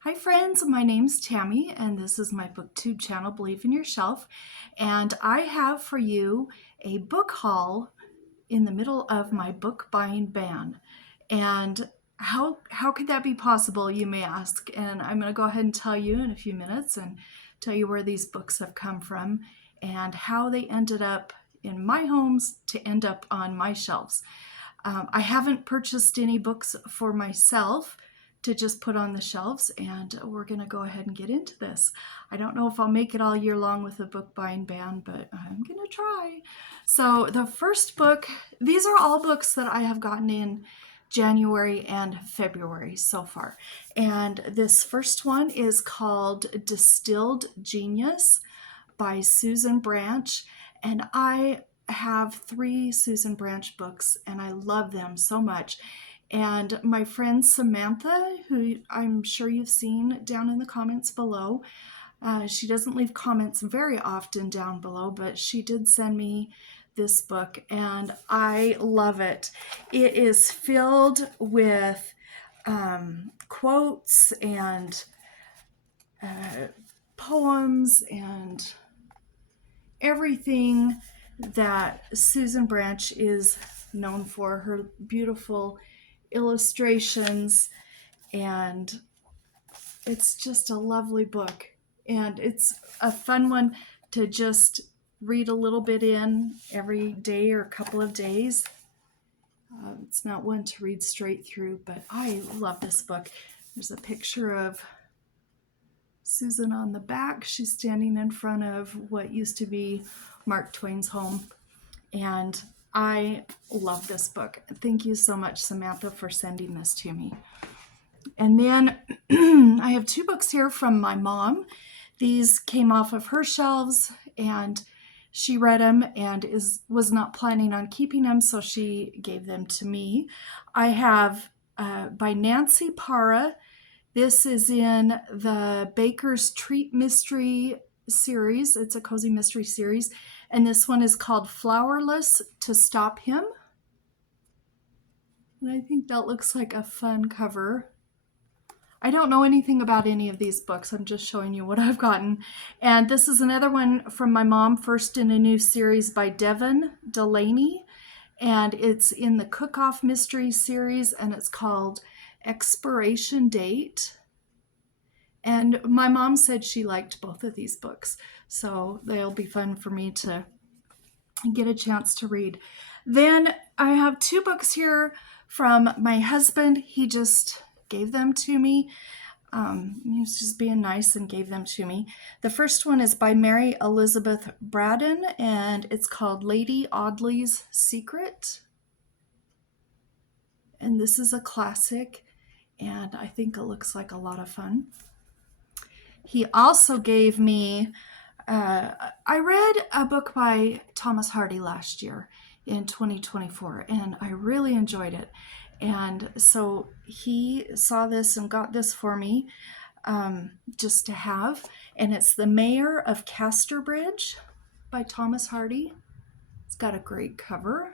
Hi friends, my name's Tammy and this is my booktube channel, Believe in Your Shelf. And I have for you a book haul in the middle of my book buying ban. And how could that be possible, you may ask? And I'm going to go ahead and tell you in a few minutes and tell you where these books have come from and how they ended up in my homes to end up on my shelves. I haven't purchased any books for myself to just put on the shelves, and we're going to go ahead and get into this. I don't know if I'll make it all year long with a book buying ban, but I'm going to try. So the first book, these are all books that I have gotten in January and February so far. And this first one is called Distilled Genius by Susan Branch. And I have 3 Susan Branch books and I love them so much. And my friend Samantha, who I'm sure you've seen down in the comments below, she doesn't leave comments very often down below, but she did send me this book and I love it. It is filled with quotes and poems and everything that Susan Branch is known for, her beautiful illustrations, and it's just a lovely book. And it's a fun one to just read a little bit in every day or a couple of days. It's not one to read straight through, but I love this book. There's a picture of Susan on the back. She's standing in front of what used to be Mark Twain's home. And I love this book. Thank you so much, Samantha, for sending this to me. And then I have 2 books here from my mom. These came off of her shelves and she read them and was not planning on keeping them, so she gave them to me. I have by Nancy Parra. This is in the Baker's Treat Mystery series. It's a cozy mystery series. And this one is called Flourless to Stop Him. And I think that looks like a fun cover. I don't know anything about any of these books. I'm just showing you what I've gotten. And this is another one from my mom, first in a new series by Devon, Delaney. And it's in the Cook-Off Mystery series, and it's called Expiration Date. And my mom said she liked both of these books, so they'll be fun for me to get a chance to read. Then I have 2 books here from my husband. He just gave them to me. He was just being nice and gave them to me. The first one is by Mary Elizabeth Braddon, and it's called Lady Audley's Secret. And this is a classic, and I think it looks like a lot of fun. He also gave me, I read a book by Thomas Hardy last year in 2024, and I really enjoyed it. And so he saw this and got this for me just to have. And it's The Mayor of Casterbridge by Thomas Hardy. It's got a great cover.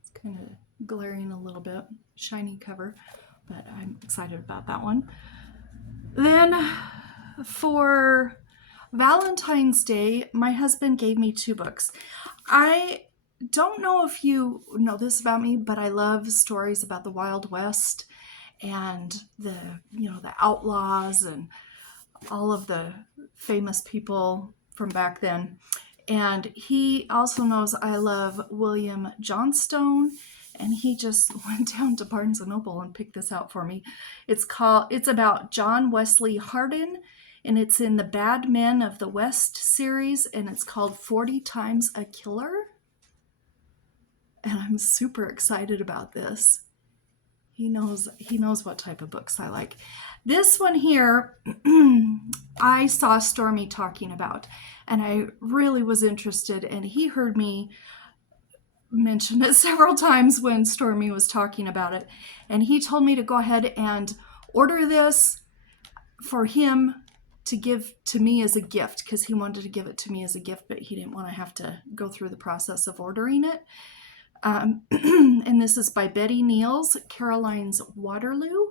It's kind of glaring a little bit, shiny cover, but I'm excited about that one. Then for Valentine's Day, my husband gave me 2 books. I don't know if you know this about me, but I love stories about the Wild West and the outlaws and all of the famous people from back then. And he also knows I love William Johnstone, and he just went down to Barnes & Noble and picked this out for me. It's about John Wesley Hardin, and it's in the Bad Men of the West series, and it's called 40 Times a Killer. And I'm super excited about this. He knows what type of books I like. This one here, I saw Stormy talking about, and I really was interested, and he heard me mention it several times when Stormy was talking about it. And he told me to go ahead and order this for him to give to me as a gift, because he wanted to give it to me as a gift, but he didn't want to have to go through the process of ordering it. And this is by Betty Neels, Caroline's Waterloo.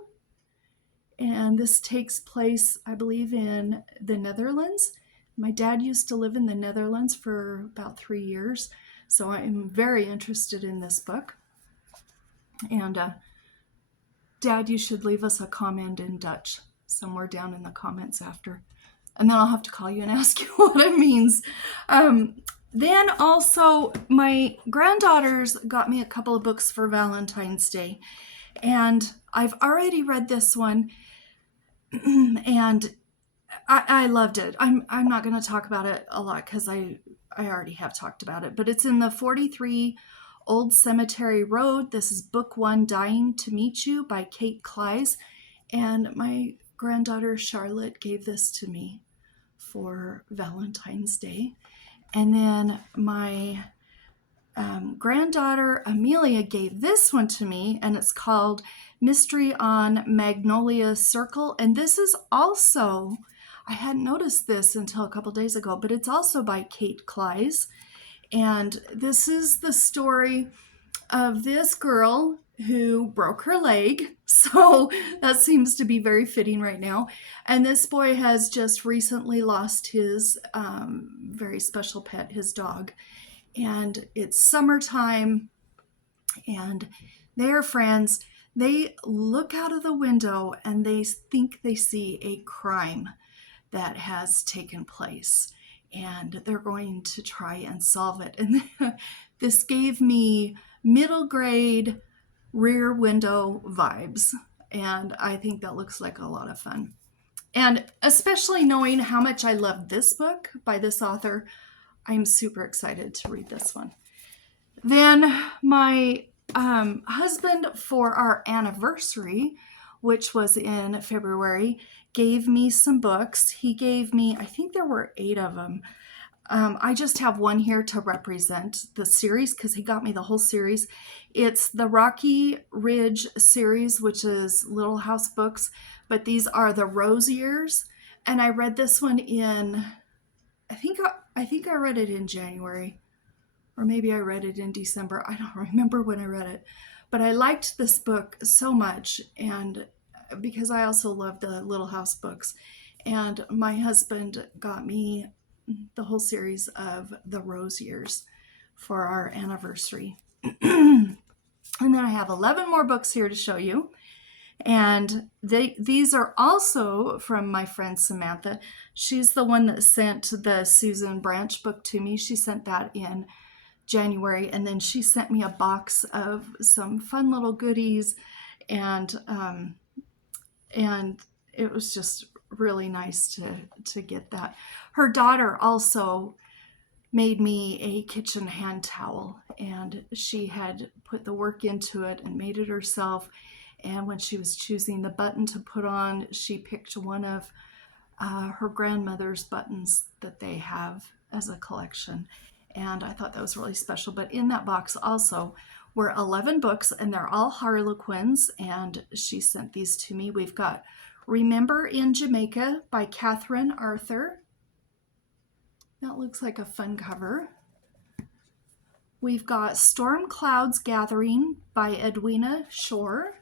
And this takes place, I believe, in the Netherlands. My dad used to live in the Netherlands for about 3 years, so I'm very interested in this book. And Dad, you should leave us a comment in Dutch somewhere down in the comments after. And then I'll have to call you and ask you what it means. Then also, my granddaughters got me a couple of books for Valentine's Day. And I've already read this one, and I loved it. I'm not going to talk about it a lot because I already have talked about it. But it's in the 43 Old Cemetery Road. This is book 1, Dying to Meet You by Kate Klise. And my granddaughter Charlotte gave this to me for Valentine's Day. And then my granddaughter Amelia gave this one to me, and it's called Mystery on Magnolia Circle. And this is also, I hadn't noticed this until a couple days ago, but it's also by Kate Klise. And this is the story of this girl who broke her leg. So that seems to be very fitting right now. And this boy has just recently lost his very special pet, his dog. And it's summertime, and they are friends. They look out of the window and they think they see a crime that has taken place, and they're going to try and solve it. And this gave me middle grade Rear Window vibes, and I think that looks like a lot of fun. And especially knowing how much I love this book by this author, I'm super excited to read this one. Then my husband, for our anniversary, which was in February, gave me some books. He gave me, I think there were 8 of them. I just have one here to represent the series because he got me the whole series. It's the Rocky Ridge series, which is Little House books, but these are the Rose Years. And I read this one in, I think I read it in January, or maybe I read it in December. I don't remember when I read it, but I liked this book so much, and because I also love the Little House books. And my husband got me the whole series of the Rose Years for our anniversary. And then I have 11 more books here to show you. And these are also from my friend Samantha. She's the one that sent the Susan Branch book to me. She sent that in January, and then she sent me a box of some fun little goodies, and it was just really nice to get that. Her daughter also made me a kitchen hand towel, and she had put the work into it and made it herself. And when she was choosing the button to put on, she picked one of her grandmother's buttons that they have as a collection. And I thought that was really special. But in that box also were 11 books, and they're all Harlequins, and she sent these to me. We've got Remember in Jamaica by Catherine Arthur. That looks like a fun cover. We've got Storm Clouds Gathering by Edwina Shore.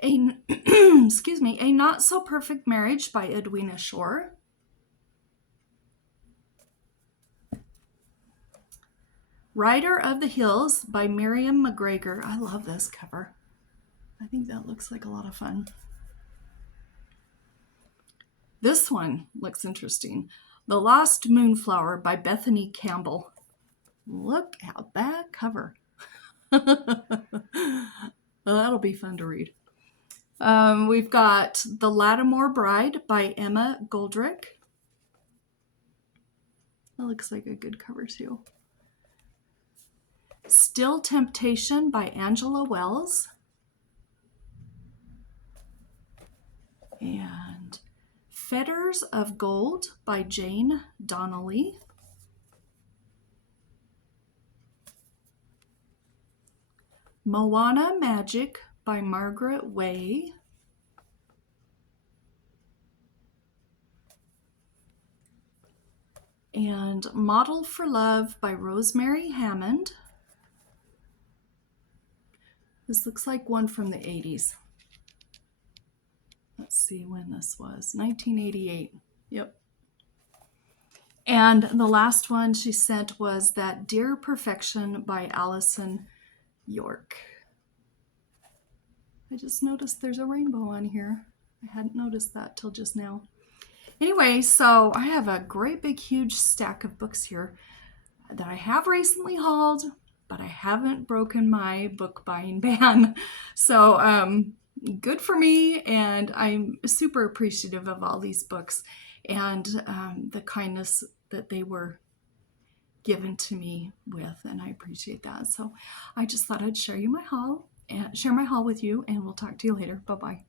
Excuse me, A Not So Perfect Marriage by Edwina Shore. Rider of the Hills by Miriam McGregor. I love this cover. I think that looks like a lot of fun. This one looks interesting. The Lost Moonflower by Bethany Campbell. Look at that cover. Well, that'll be fun to read. We've got The Lattimore Bride by Emma Goldrick. That looks like a good cover too. Still Temptation by Angela Wells. And Fetters of Gold by Jane Donnelly. Moana Magic by Margaret Way. And Model for Love by Rosemary Hammond. This looks like one from the 80s. Let's see when this was. 1988. Yep. And the last one she sent was that Dear Perfection by Allison York. I just noticed there's a rainbow on here. I hadn't noticed that till just now. Anyway, so I have a great big huge stack of books here that I have recently hauled, but I haven't broken my book buying ban. So good for me, and I'm super appreciative of all these books and the kindness that they were given to me with, and I appreciate that. So I just thought I'd share my haul with you, and we'll talk to you later. Bye-bye.